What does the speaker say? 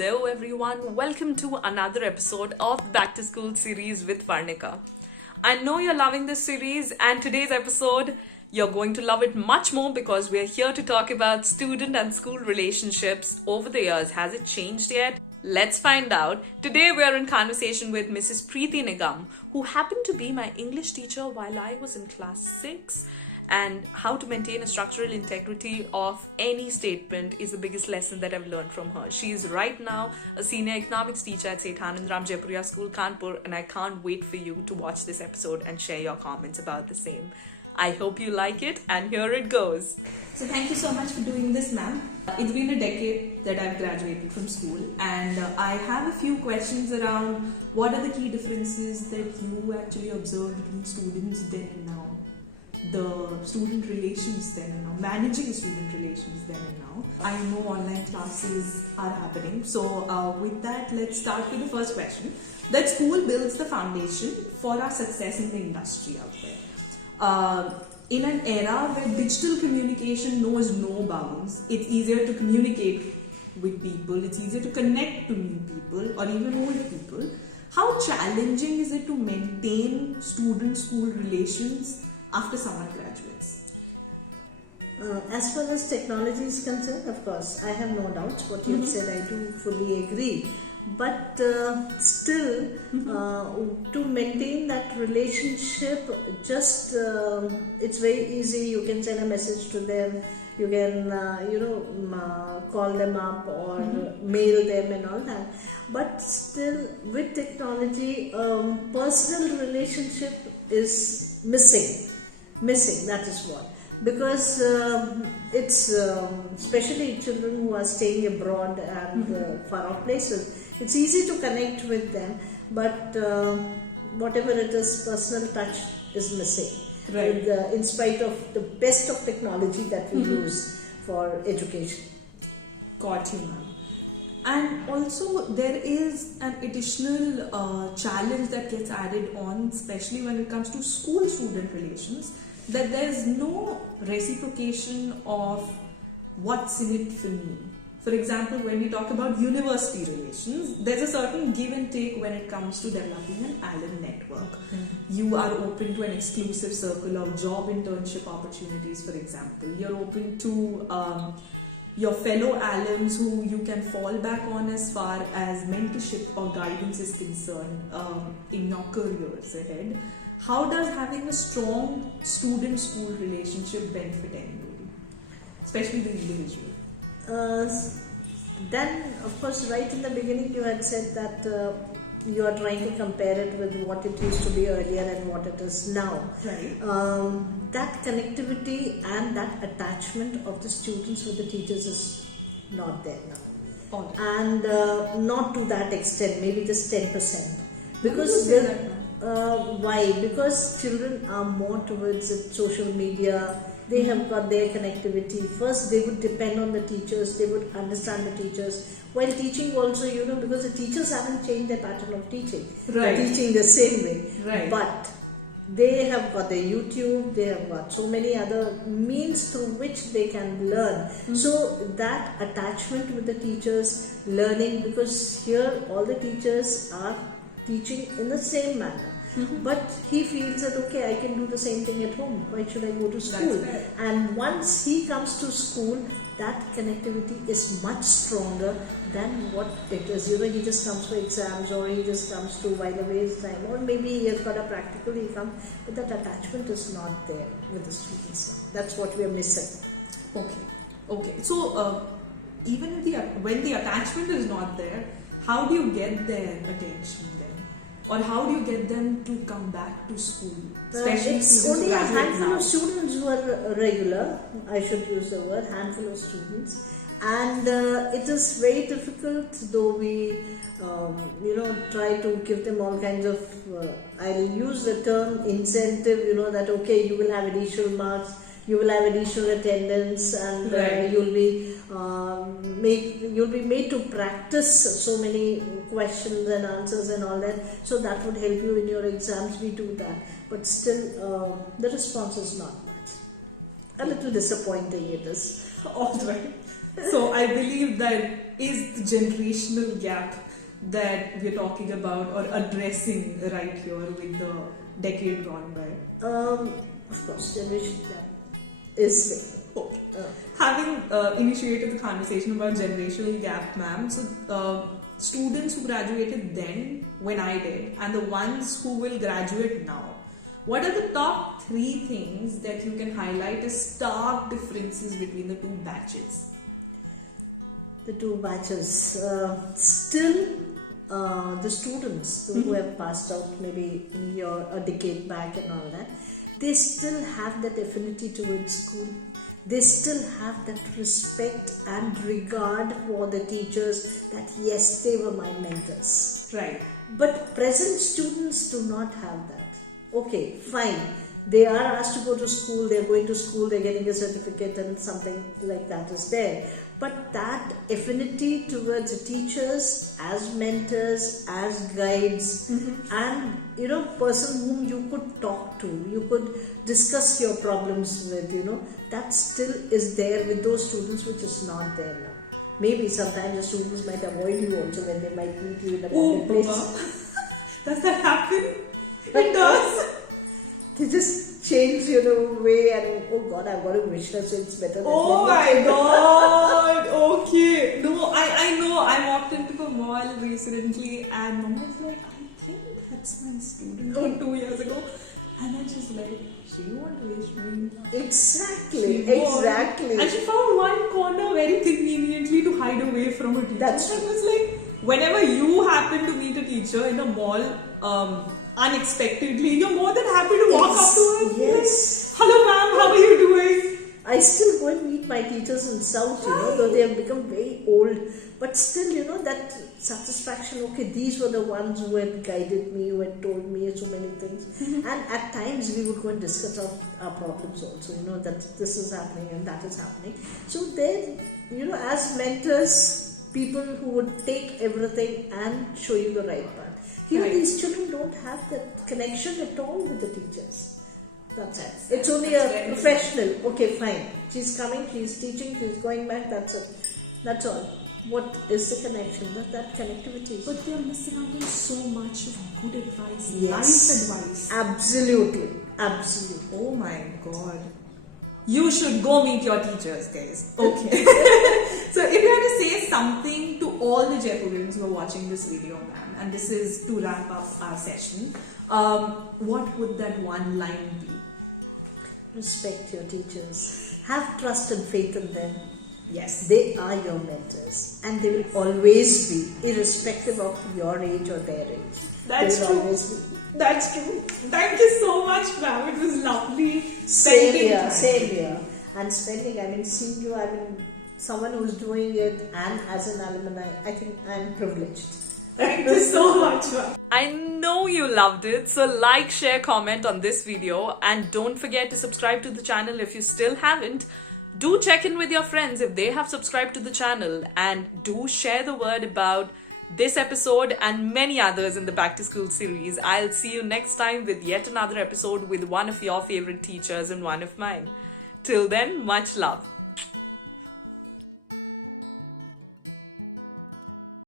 Hello everyone, welcome to another episode of Back to School series with Varnika. I know you're loving this series, and today's episode, you're going to love it much more because we're here to talk about student and school relationships over the years. Has it changed yet? Let's find out. Today we're in conversation with Mrs. Preethi Nigam, who happened to be my English teacher while I was in class 6. And how to maintain a structural integrity of any statement is the biggest lesson that I've learned from her. She is right now a senior economics teacher at Seth Anandram Jaipuria School, Kanpur, and I can't wait for you to watch this episode and share your comments about the same. I hope you like it, and here it goes. So thank you so much for doing this, ma'am. It's been a decade that I've graduated from school, and I have a few questions around what are the key differences that you actually observe between students then and now. The student relations then and now, managing student relations then and now. I know online classes are happening. So with that, let's start with the first question. That school builds the foundation for our success in the industry out there. In an era where digital communication knows no bounds, it's easier to communicate with people, it's easier to connect to new people or even old people. How challenging is it to maintain student-school relations after someone graduates? As far as technology is concerned, of course, I have no doubts. What you've said, I do fully agree. But still, to maintain that relationship, just it's very easy. You can send a message to them. You can, call them up or mail them and all that. But still, with technology, personal relationship is missing. That is what, because it's especially children who are staying abroad and far off places, it's easy to connect with them, but whatever it is, personal touch is missing, right? In spite of the best of technology that we use for education. Got you, ma'am. And also there is an additional challenge that gets added on, especially when it comes to school-student relations, that there's no reciprocation of what's in it for me. For example, when we talk about university relations, there's a certain give and take when it comes to developing an alum network. You are open to an exclusive circle of job internship opportunities, for example. You're open to your fellow alums who you can fall back on as far as mentorship or guidance is concerned in your careers ahead. How does having a strong student-school relationship benefit anybody, especially the individual? Then, of course, right in the beginning you had said that you are trying to compare it with what it used to be earlier and what it is now. Right. That connectivity and that attachment of the students with the teachers is not there now. And not to that extent, maybe just 10%. Because why? Because children are more towards social media. They have got their connectivity. First, they would depend on the teachers. They would understand the teachers. While teaching also, because the teachers haven't changed their pattern of teaching. Right. They're teaching the same way. Right. But they have got their YouTube. They have got so many other means through which they can learn. So that attachment with the teachers, learning, because here all the teachers are teaching in the same manner. But he feels that, okay, I can do the same thing at home. Why should I go to school? And once he comes to school, that connectivity is much stronger than what it is. He just comes for exams, or he just comes to while away his time, or maybe he has got a practical, he comes, but that attachment is not there with the students. That's what we are missing. Okay. So even when the attachment is not there, how do you get their attention then? Or how do you get them to come back to school? Especially it's only a handful of students who are regular, I should use the word, handful of students. And it is very difficult, though we, try to give them all kinds of, I'll use the term incentive, that okay, you will have additional marks, you will have additional attendance, and you'll be made to practice so many questions and answers and all that. So that would help you in your exams. We do that, but still, the response is not much. A little disappointing it is. All right. So I believe that is the generational gap that we're talking about or addressing right here with the decade gone by. Of course, generation gap is there. Okay. Having initiated the conversation about generational gap, ma'am, so students who graduated then, when I did, and the ones who will graduate now, what are the top 3 things that you can highlight as stark differences between the 2 batches? The 2 batches. Still, the students who have passed out maybe a decade back and all that, they still have that affinity towards school. They still have that respect and regard for the teachers that yes, they were my mentors. Right. But present students do not have that. Okay, fine. They are asked to go to school, they're going to school, they're getting a certificate and something like that is there. But that affinity towards the teachers as mentors, as guides, and person whom you could talk to, you could discuss your problems with, that still is there with those students, which is not there now. Maybe sometimes the students might avoid you also when they might meet you in a public place. Does that happen? It does. They just change way and oh God, I've got to wish her so it's better than oh my God. Okay. No, I know. I walked into a mall recently and mama was like, I think that's my student from 2 years ago. And then she's like, she won't wish me. Exactly. And she found one corner very conveniently to hide away from her teacher. That's and I was like, whenever you happen to meet a teacher in a mall, unexpectedly, you're more than happy to walk up to her. Yes. Hello, ma'am. How are you doing? I still go and meet my teachers in South, though they have become very old. But still, that satisfaction, okay, these were the ones who had guided me, who had told me so many things. And at times we would go and discuss our problems also, that this is happening and that is happening. So then, as mentors, people who would take everything and show you the right path. Here, these children don't have that connection at all with the teachers. That's it. It's only a professional. Okay, fine. She's coming, she's teaching, she's going back, that's it. That's all. What is the connection? That connectivity. But they're missing out on so much of good advice, Yes. life advice. Absolutely. Oh my God. You should go meet your teachers, guys. Okay. So if you had to say something to all the Jaipurians who are watching this video, ma'am, and this is to wrap up our session, what would that one line be? Respect your teachers. Have trust and faith in them. Yes. They are your mentors and they will always be, irrespective of your age or their age. That's they will true. Always be. That's true. Thank you so much, ma'am. It was lovely. Same spending here, time. same here. And seeing you, someone who's doing it and as an alumni, I think I'm privileged. Thank you so much, ma'am. I know you loved it, so like, share, comment on this video, and don't forget to subscribe to the channel if you still haven't. Do check in with your friends if they have subscribed to the channel, and do share the word about this episode and many others in the Back to School series. I'll see you next time with yet another episode with one of your favorite teachers and one of mine. Till then, much love.